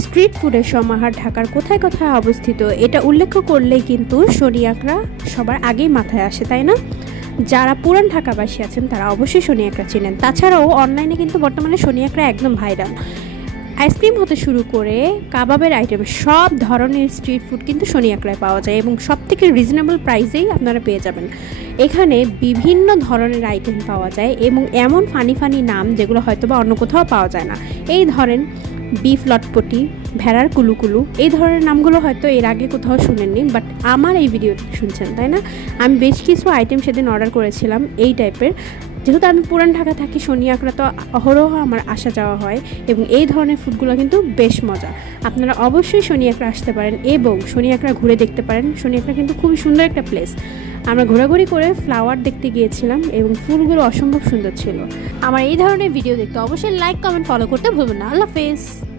Street ফুডের সমাহার ঢাকার কোথায় কোথায় অবস্থিত এটা উল্লেখ করলেই কিন্তু শনি আকরা সবার আগেই মাথায় আসে, তাই না? যারা পুরান ঢাকাবাসী আছেন তারা অবশ্যই শনি আকরা চেনেন। তাছাড়াও অনলাইনে কিন্তু বর্তমানে শনি আকরা একদম ভাইরাল। আইসক্রিম হতে শুরু করে কাবাবের আইটেম সব ধরনের স্ট্রিট ফুড কিন্তু শনি আকরায় পাওয়া যায় এবং সব থেকে রিজনেবল প্রাইসেই আপনারা পেয়ে যাবেন। এখানে বিভিন্ন ধরনের আইটেম পাওয়া যায় এবং এমন ফানি ফানি নাম যেগুলো হয়তো বা অন্য কোথাও পাওয়া যায় না। এই ধরেন বিফ লটপটি, ভেড়ার কুলুকুলু, এই ধরনের নামগুলো হয়তো এর আগে কোথাও শুনেননি, বাট আমার এই ভিডিওটি শুনছেন, তাই না? আমি বেশ কিছু আইটেম সেদিন অর্ডার করেছিলাম এই টাইপের। যেহেতু আমি পুরান ঢাকা থাকি, শনি আকরা তো অহরহ আমার আসা যাওয়া হয় এবং এই ধরনের ফুডগুলো কিন্তু বেশ মজা। আপনারা অবশ্যই শনি আকরা আসতে পারেন এবং শনি আকরা ঘুরে দেখতে পারেন। শনি আকরা কিন্তু খুবই সুন্দর একটা প্লেস। আমরা ঘোরাঘুরি করে ফ্লাওয়ার দেখতে গিয়েছিলাম এবং ফুলগুলো অসম্ভব সুন্দর ছিল। আমার এই ধরনের ভিডিও দেখতে অবশ্যই লাইক, কমেন্ট, ফলো করতে ভুলবেন না। আল্লাহ হাফেজ।